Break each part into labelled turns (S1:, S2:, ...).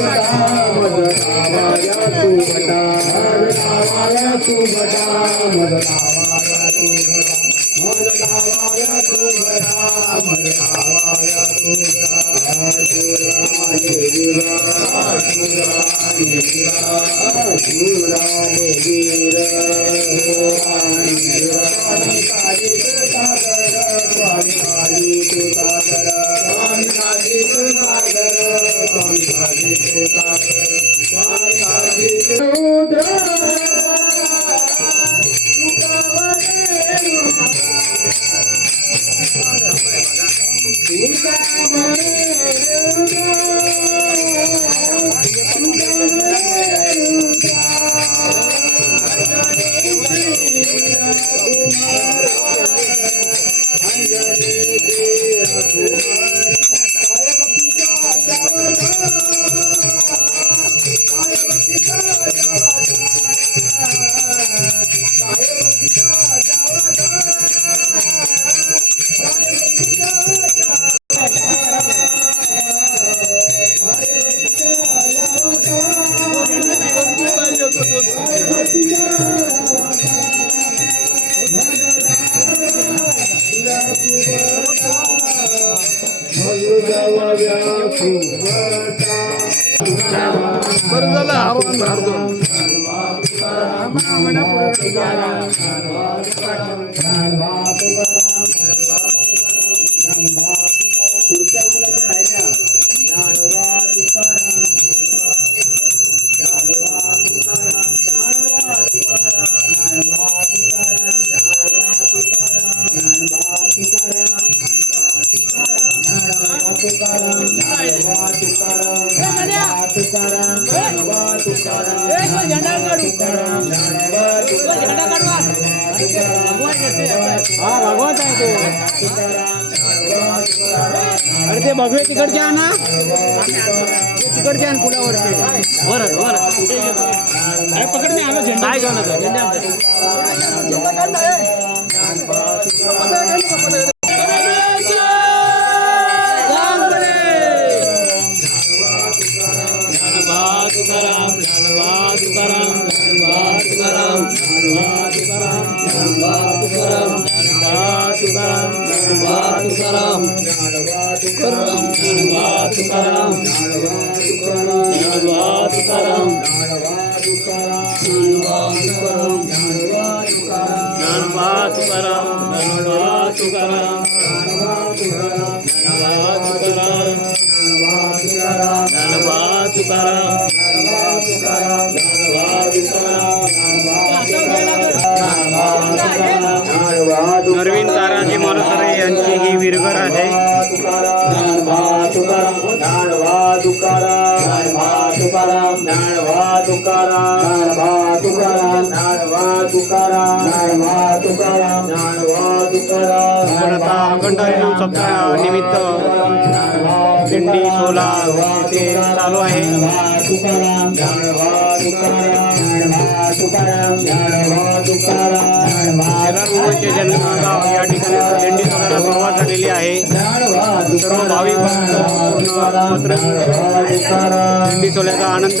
S1: राय भक्तीच्या या वाता मज लावाव्या सुभटा मज लावाव्या सुभटा मज लावाव्या सुभटा बरं झालं. आव्हान हारदोन
S2: हा भगवत आहे तो अरे ते भगवे तिकडचे आण. ना ते तिकडचे आण पुलावरचे वर वर अरे पकड नाही आलो झेंडा काय घेऊन झेंडा
S1: తుకరాం తుకరాం
S2: తుకరాం తుకరాం తుకరాం తుకరాం తుకరాం తుకరాం Bye.
S1: ज्ञानोबा तुकाराम ज्ञानोबा तुकाराम ज्ञानोबा तुकाराम ज्ञानोबा तुकाराम ज्ञानोबा तुकाराम
S2: अखंड हरिनाम सप्ताह निमित्त दिंडी सोला ते चालू आहे
S1: तुकाराम
S2: जन्मगाव या ठिकाणी दिंडी सुरुवात झालेली आहे सर्व भाविक भक्त दिंडी सोल्याचा आनंद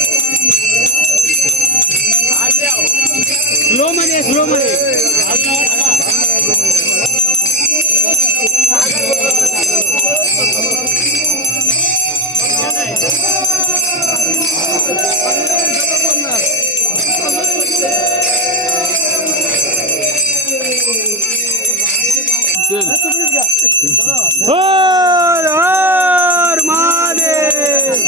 S2: দেখছেন হর হর মহাদেব।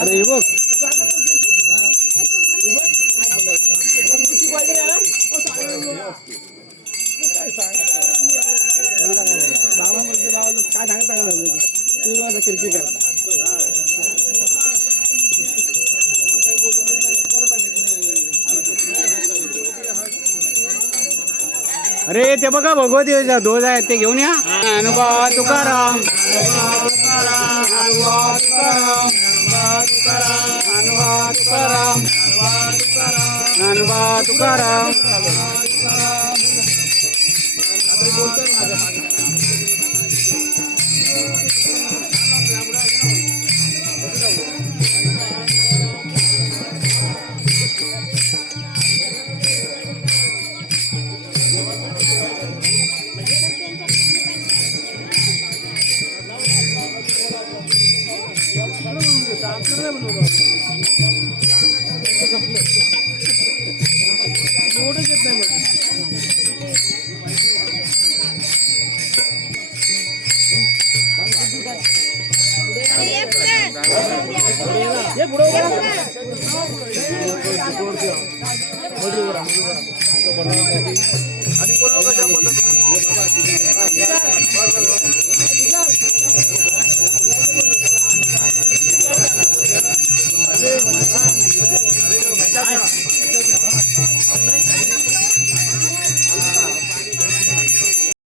S2: আরে বক अरे ते बघा भगवती ध्वज आहेत ते घेऊन या. अनुभव तुकाराम. अनुभा तुकाराम अनुभा तुकाराम अनुभा तुकाराम. Thank you.